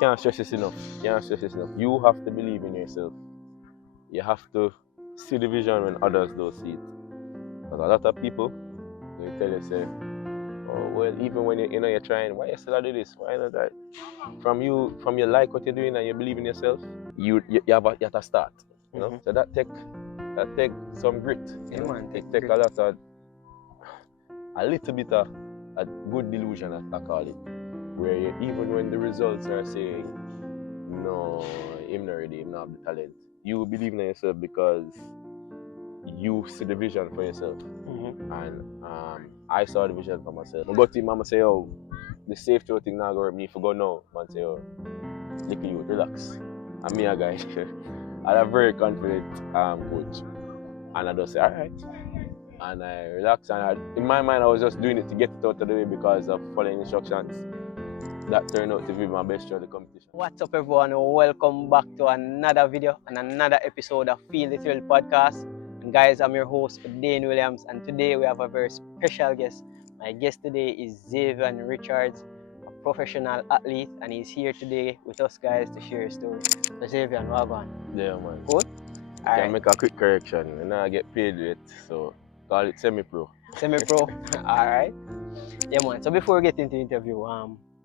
Can't stress this enough. Can't stress this enough. You have to believe in yourself. You have to see the vision when others don't see it. Because a lot of people, they tell you, say, oh, well, even when you're trying, why you still do this? Why not that? From you like what you're doing and you believe in yourself, you have to start. You know? So that take some grit. Yeah, man, it take grit. a little bit of a good delusion, I call it. Where even when the results are saying, no, him not ready, him not have the talent, you believe in yourself because you see the vision for yourself. And I saw the vision for myself. I go to him and say, oh, the safe throw thing now go with me if I go now. Man say, oh, look at you, relax. And me a guy. I'm a very confident coach. And I just say, alright. And I relax. And in my mind, I was just doing it to get it out of the way because of following instructions. That turned out to be my best show of the competition. What's up, everyone? Welcome back to another video and another episode of Feel the Thrill podcast. And guys, I'm your host, Dane Williams, and today we have a very special guest. My guest today is Zaavan Richards, a professional athlete, and he's here today with us guys to share his story. So Zaavan, welcome. Yeah, man. Good? Can make a quick correction. And I get paid yet, so call it semi-pro. Semi-pro. Alright. Yeah, man. So before we get into the interview,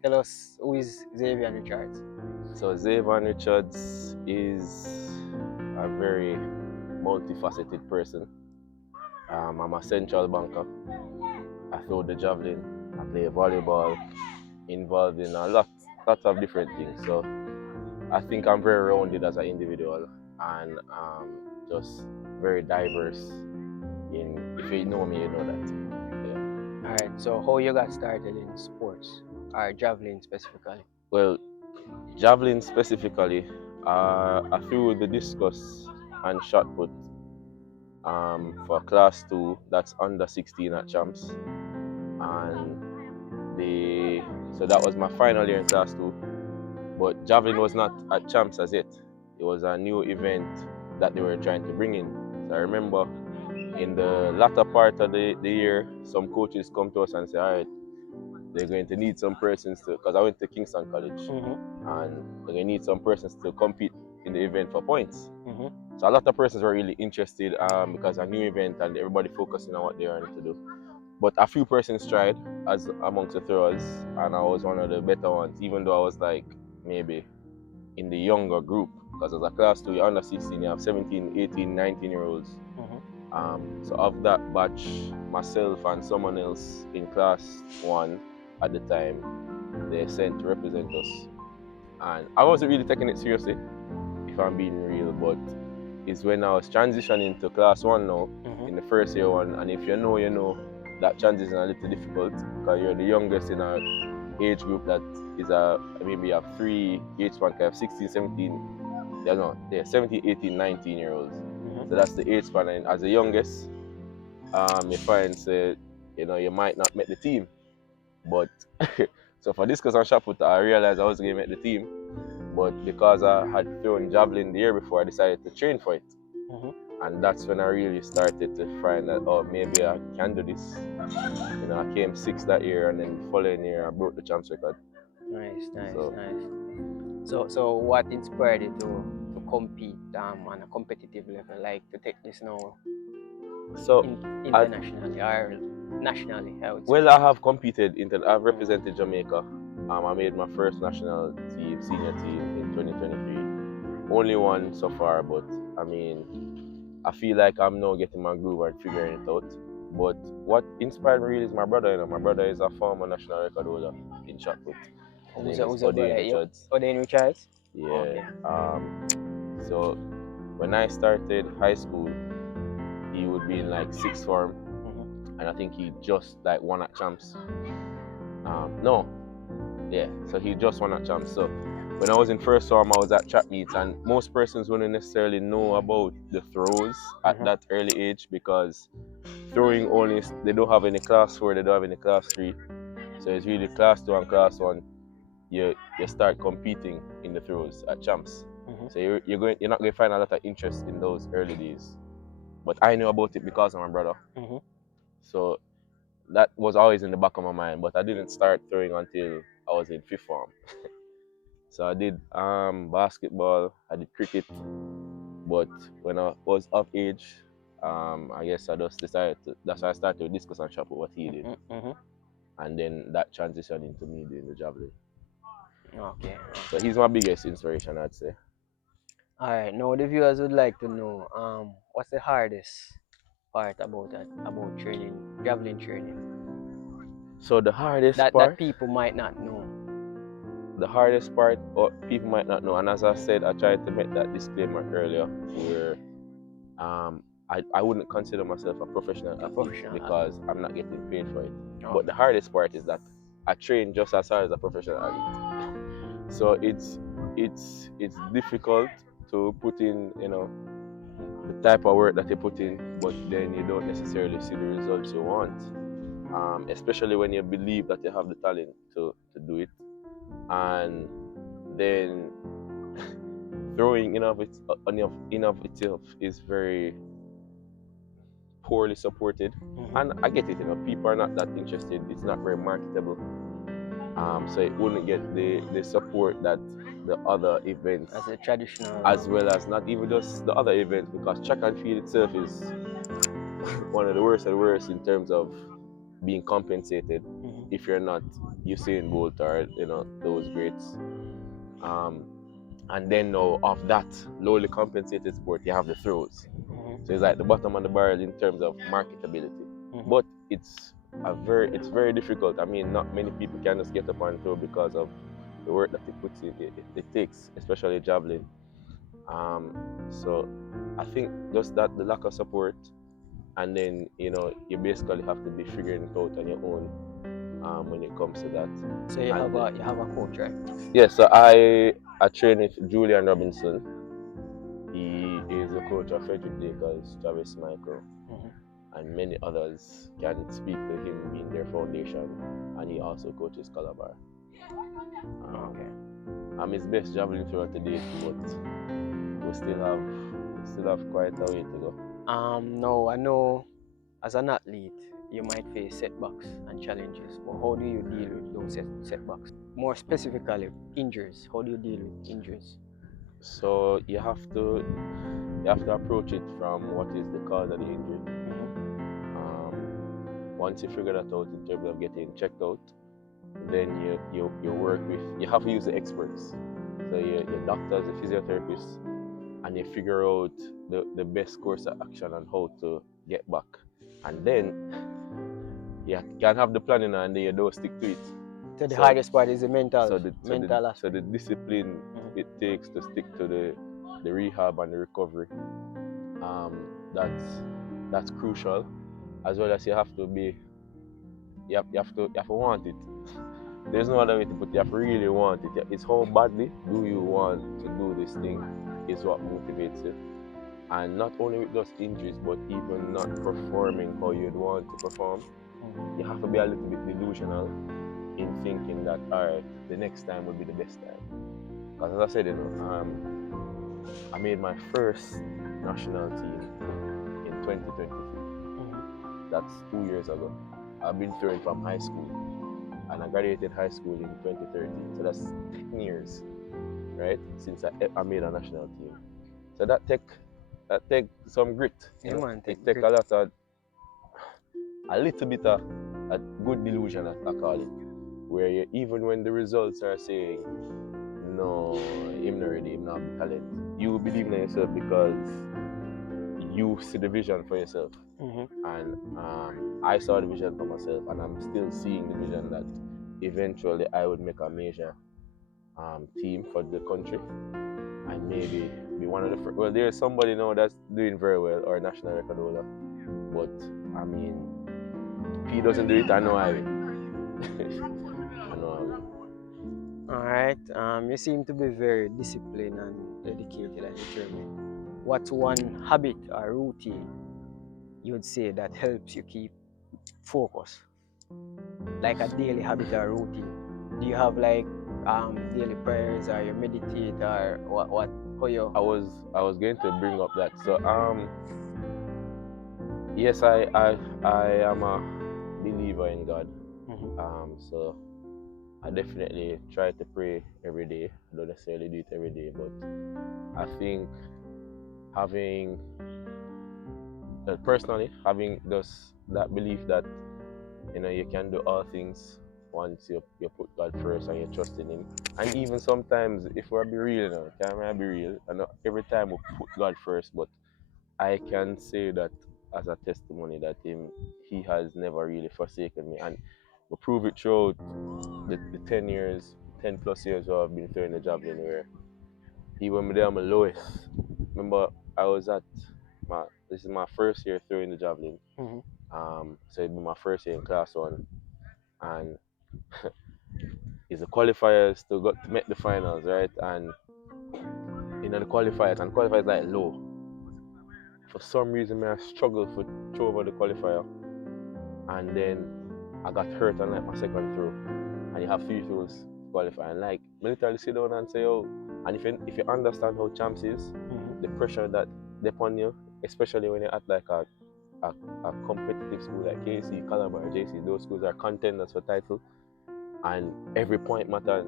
tell us who is Zaavan Richards. So Zaavan Richards is a very multifaceted person. I'm a central banker. I throw the javelin. I play volleyball, involved in lots of different things. So I think I'm very rounded as an individual and just very diverse. If you know me, you know that. Yeah. Alright, so how you got started in sports, or javelin specifically? Well, javelin specifically, I threw the discus and shot put for class 2, that's under 16 at champs. And so that was my final year in class 2. But javelin was not at champs as yet. It was a new event that they were trying to bring in. So I remember in the latter part of the year, some coaches come to us and say, all right, they're going to need some persons to, because I went to Kingston College, and they're going to need some persons to compete in the event for points. So a lot of persons were really interested because a new event and everybody focusing on what they wanted to do. But a few persons tried as amongst the throwers, and I was one of the better ones, even though I was like maybe in the younger group, because as a class 2, you're under 16, you have 17, 18, 19-year-olds. So of that batch, myself and someone else in class 1 at the time, they sent to represent us. And I wasn't really taking it seriously, if I'm being real, but it's when I was transitioning to class 1 now, in the first year 1, and if you know, that transition is a little difficult, because you're the youngest in our age group that is maybe you have 3 age span, kind of 16, 17, 17, 18, 19-year-olds. So that's the age span, and as the youngest, you find you might not make the team. But so for discus and shot put, I realized I was going to make the team, but because I had thrown javelin the year before, I decided to train for it. And that's when I really started to find that, oh, maybe I can do this. I came 6th that year, and then the following year I broke the champs record. Nice. So what inspired you to compete on a competitive level, like to take this now internationally or nationally? Well, I have competed. I've represented Jamaica. I made my first national team, senior team in 2023. Only one so far, but I mean, I feel like I'm now getting my groove and figuring it out. But what inspired me really is my brother. My brother is a former national record holder in shot put. Who's Richards? Richards? Yeah. Okay. So when I started high school, he would be in like 6th form, and I think he just like won at champs. So he just won at champs. So when I was in 1st form, I was at track meets, and most persons wouldn't necessarily know about the throws at that early age, because throwing only, they don't have any class 4, they don't have any class 3. So it's really class 2 and class 1. You start competing in the throws at champs. So you're not going to find a lot of interest in those early days. But I knew about it because of my brother. So that was always in the back of my mind, but I didn't start throwing until I was in 5th form. So I did basketball, I did cricket, but when I was of age, I guess I just decided to, that's why I started to discuss and shop with what he did. Mm-hmm. And then that transitioned into me doing the javelin. Okay. So he's my biggest inspiration, I'd say. All right. Now the viewers would like to know, what's the hardest part about training, javelin training, So the hardest that part, people might not know. or people might not know, and as I said, I tried to make that disclaimer earlier, where I wouldn't consider myself a professional athlete because I'm not getting paid for it. Oh. But the hardest part is that I train just as hard as a professional athlete. So it's difficult to put in, the type of work that you put in, but then you don't necessarily see the results you want. Especially when you believe that you have the talent to do it, and then throwing enough itself is very poorly supported. And I get it, people are not that interested. It's not very marketable. So it wouldn't get the support that the other events, As a traditional, as well as not even just the other events, because track and field itself is one of the worst of the worst in terms of being compensated if you're not Usain Bolt or those greats. And then now of that lowly compensated sport, you have the throws. So it's like the bottom of the barrel in terms of marketability. But it's very difficult. I mean, not many people can just get up and throw because of the work that it takes, especially javelin. So I think just that the lack of support, and then you basically have to be figuring it out on your own when it comes to that. So you have a coach, right? Yeah, so I train with Julian Robinson. He is the coach of Frederick Lakers, Travis Michael, and many others can speak to him being their foundation, and he also coaches Calabar. Okay. I'm his best javelin thrower to date, but we still have quite a way to go. No, I know as an athlete you might face setbacks and challenges, but how do you deal with those setbacks? More specifically, injuries. How do you deal with injuries? So you have to approach it from what is the cause of the injury. Once you figure that out in terms of getting checked out, then you work with, you have to use the experts. So your doctors, the physiotherapists, and you figure out the best course of action on how to get back. And then you can have the planning and then you don't stick to it. So the hardest part is the mental aspect. So the discipline it takes to stick to the rehab and the recovery, that's crucial, as well as you have to want it. There's no other way to put it. You have to really want it. It's how badly do you want to do this thing is what motivates you. And not only with those injuries, but even not performing how you'd want to perform, you have to be a little bit delusional in thinking that, all right, the next time will be the best time. Because as I said, I made my first national team in 2023. That's 2 years ago. I've been throwing from high school, and I graduated high school in 2013. So that's 10 years, right, since I made a national team. So that take some grit. Yeah, man, it take a little bit of a good delusion, I call it, where even when the results are saying, no, him not ready, him not have talent, you believe in yourself because you see the vision for yourself. And I saw the vision for myself, and I'm still seeing the vision that eventually I would make a major team for the country, and maybe be one of the first. Well, there's somebody now that's doing very well, or a national record holder, but I mean, if he doesn't do it, I know I will. I know I will. Alright, you seem to be very disciplined and dedicated and determined. What's one habit or routine you would say that helps you keep focus? Like a daily habit or routine? Do you have like daily prayers, or you meditate, or what? How you? I was going to bring up that. So yes, I am a believer in God. So I definitely try to pray every day. I don't necessarily do it every day, but I think having personally having that belief that you can do all things once you put God first and you trust in Him. And even sometimes, if we're be real, can I be real? I know every time we put God first, but I can say that as a testimony that He has never really forsaken me, and we prove it throughout the 10 plus years where I've been throwing the javelin. Where even when I'm the lowest, remember I was at this is my first year throwing the javelin. Mm-hmm. So it'd be my first year in class one, and it's the qualifiers to make the finals, right? And the qualifiers like low. For some reason, I struggled for throw over the qualifier, and then I got hurt on like my second throw, and you have 3 throws to qualify. And like, I literally sit down and say, oh, and if you understand how champs is, the pressure that they upon you, especially when you're at like a competitive school like KC, Calabar, JC, those schools are contenders for title, and every point mattered.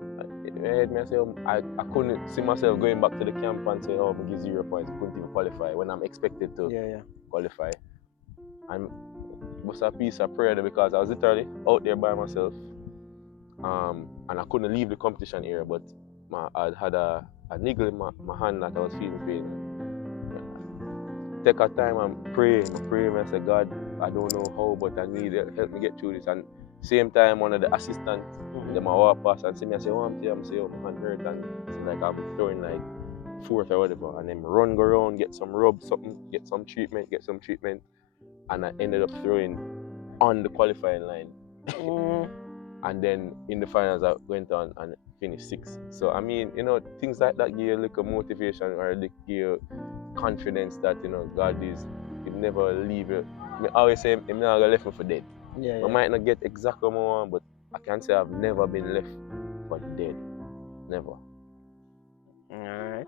I couldn't see myself going back to the camp and say, oh, I'm going to give 0 points, I couldn't even qualify when I'm expected to qualify. And it was a piece of prayer because I was literally out there by myself, and I couldn't leave the competition area, but I had a niggle in my hand that I was feeling pain. Take a time and pray and I say, God, I don't know how, but I need it, help me get through this. And same time, one of the assistants, them I walk past and see me, I say, oh, I'm say, oh, my hand hurt, and it's like I'm throwing like fourth or whatever, and then go around, get some rub, get some treatment, and I ended up throwing on the qualifying line. And then in the finals, I went on and finished 6th. So I mean, things like that give you a little motivation or give you confidence that God is, He never leave you. I always say He never left me for dead. I might not get exactly what I want, but I can say I've never been left for dead. Never. Alright.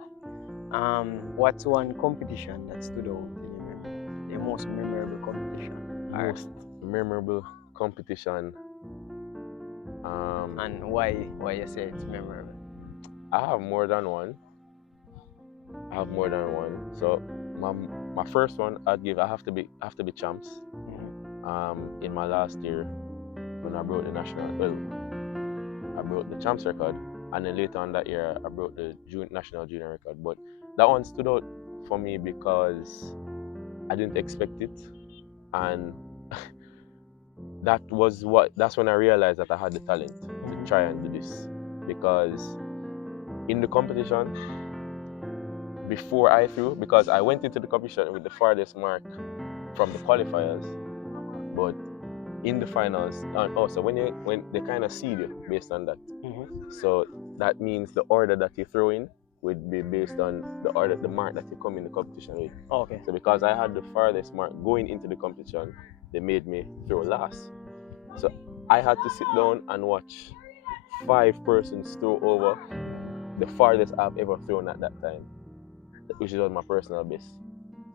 What's one competition that stood out in your memory? The most memorable competition. Most memorable competition. And why you say it's memorable? I have more than one. So my first one I have to be champs. In my last year when I broke I broke the champs record, and then later on that year I broke the national junior record. But that one stood out for me because I didn't expect it, and that's when I realized that I had the talent to try and do this. Because in the competition, before I threw, because I went into the competition with the farthest mark from the qualifiers, but in the finals, and also when they kind of seed you based on that. So that means the order that you throw in would be based on the mark that you come in the competition with. Okay. So because I had the farthest mark going into the competition, they made me throw last. So I had to sit down and watch 5 persons throw over the farthest I've ever thrown at that time, which was my personal best.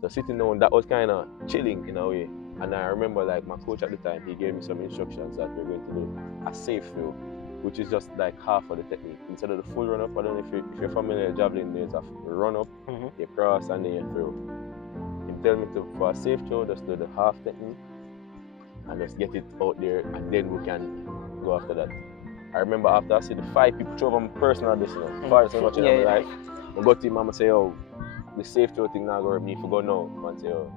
So sitting down, that was kind of chilling in a way. And I remember like my coach at the time, he gave me some instructions that we're going to do a safe throw, which is just like half of the technique. Instead of the full run up, I don't know if you're familiar with javelin, there's a run up, you cross, and then you throw. He tell me for a safe throw, just do the half technique and just get it out there, and then we can go after that. I remember after I see the 5 people throw over my personal best, farthest I'm watching in my life, I go to him and say, oh, the safe throw thing now go hurt me. If you go now, and say, oh,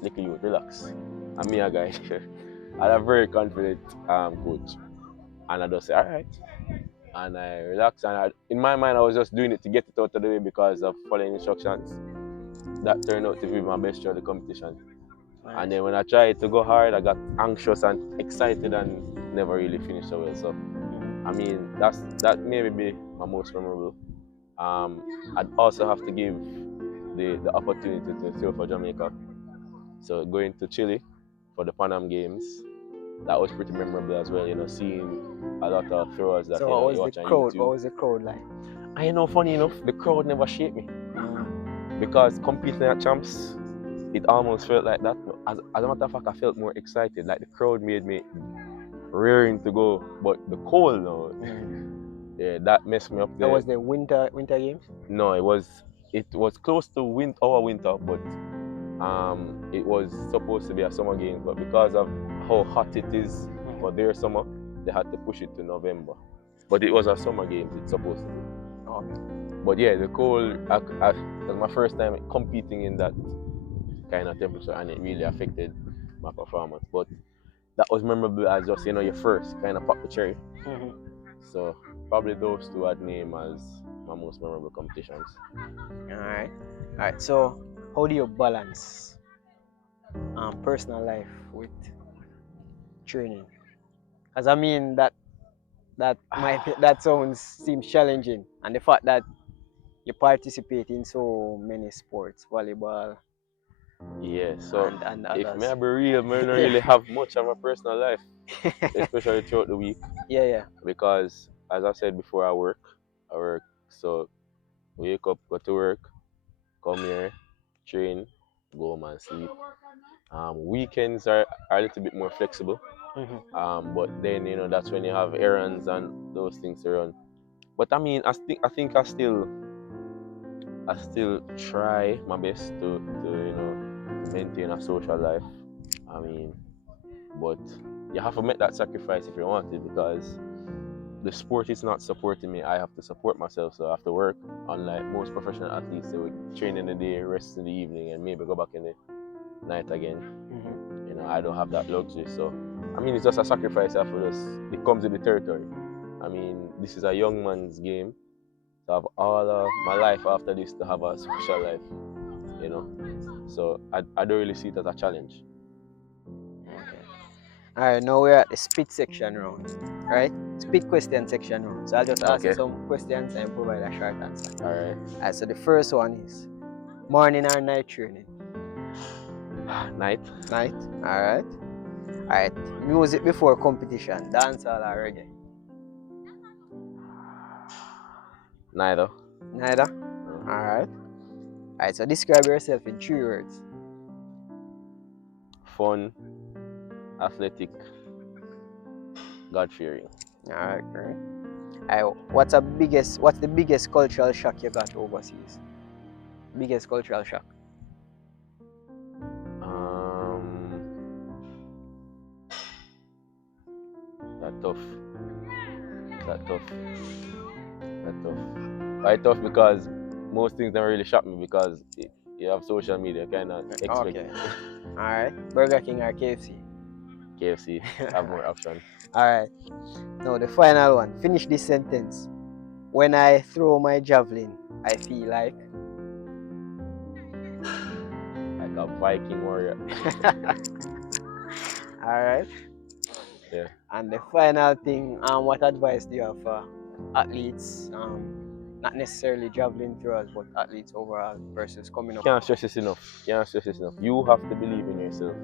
little you, relax. And me a guy, I'm a very confident coach. And I just say, alright. And I relax, and in my mind I was just doing it to get it out of the way because of following instructions. That turned out to be my best throw of the competition. Nice. And then when I tried to go hard, I got anxious and excited and never really finished so well. So I mean, that maybe be my most memorable. I'd also have to give the opportunity to throw for Jamaica. So going to Chile for the Pan Am Games, that was pretty memorable as well. Seeing a lot of throwers that so you watch on crowd, YouTube. What was the crowd like? And funny enough, the crowd never shaped me because competing at champs, it almost felt like that. As a matter of fact, I felt more excited. Like the crowd made me raring to go. But the cold now, yeah, that messed me up That there. was the winter games? No, it was close to our winter, but it was supposed to be a summer games, but because of how hot it is for their summer, they had to push it to November. But it was a summer games, it's supposed to be. Okay. But yeah, the cold, that was my first time competing in that kind of temperature, and it really affected my performance. But that was memorable as just, your first kind of pop the cherry. So probably those two I'd name as my most memorable competitions. Alright. So how do you balance personal life with training? Because I mean that seems challenging, and the fact that you participate in so many sports, volleyball, Yeah, so and if others. me I be real, me don't really have much of a personal life, especially throughout the week, yeah. because as I said before, I work. So wake up, go to work, come here, train, go home and sleep. Weekends are a little bit more flexible, but then that's when you have errands and those things to run. But I mean, I think I still try my best to maintain a social life. I mean, but you have to make that sacrifice if you want it, because the sport is not supporting me. I have to support myself, so I have to work. Unlike most professional athletes, they would train in the day, rest in the evening, and maybe go back in the night again. I don't have that luxury, so I mean, it's just a sacrifice after this. It comes with the territory. I mean, this is a young man's game. To have all of my life after this to have a social life, So I don't really see it as a challenge. Okay. Alright, now we're at the spit section round, right? Spit question section round. So I'll just ask you some questions and provide a short answer. Alright. So the first one is morning or night training? Night. Night. Alright. Music before competition, dancehall or reggae? Neither. Neither. Alright. So describe yourself in 3 words. Fun, athletic, God-fearing. Alright, great. What's the biggest cultural shock you got overseas? Biggest cultural shock? That tough. Quite tough because most things don't really shock me because you have social media, kind of expect. Okay. Alright. Burger King or KFC? KFC have more options. Alright. Now the final one. Finish this sentence. When I throw my javelin, I feel like a Viking warrior. Alright. Yeah. And the final thing, what advice do you have for athletes, not necessarily javelin throwers, but athletes overall versus coming up? Can't stress this enough. You have to believe in yourself.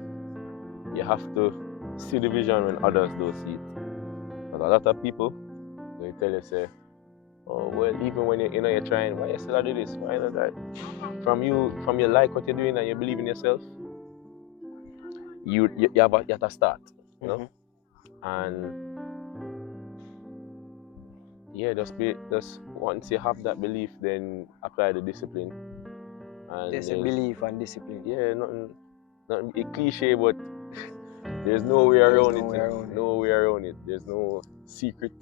You have to see the vision when others don't see it. Because a lot of people, they tell you, say, oh, well, even when you're trying, why you still do this? Why not that? From you like what you're doing and you believe in yourself, you have to start, and yeah, just once you have that belief, then apply the discipline. And there's a belief and discipline. Yeah, nothing a cliche, but there's no way around it. There's no secret.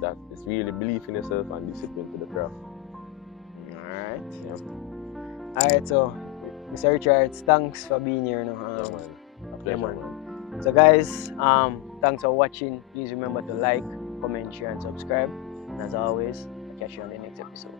That it's really belief in yourself and discipline to the craft. Alright. Yeah. Alright, so Mr. Richards, thanks for being here. A pleasure, man. So guys, thanks for watching. Please remember to like, comment, share, and subscribe. And as always, I'll catch you on the next episode.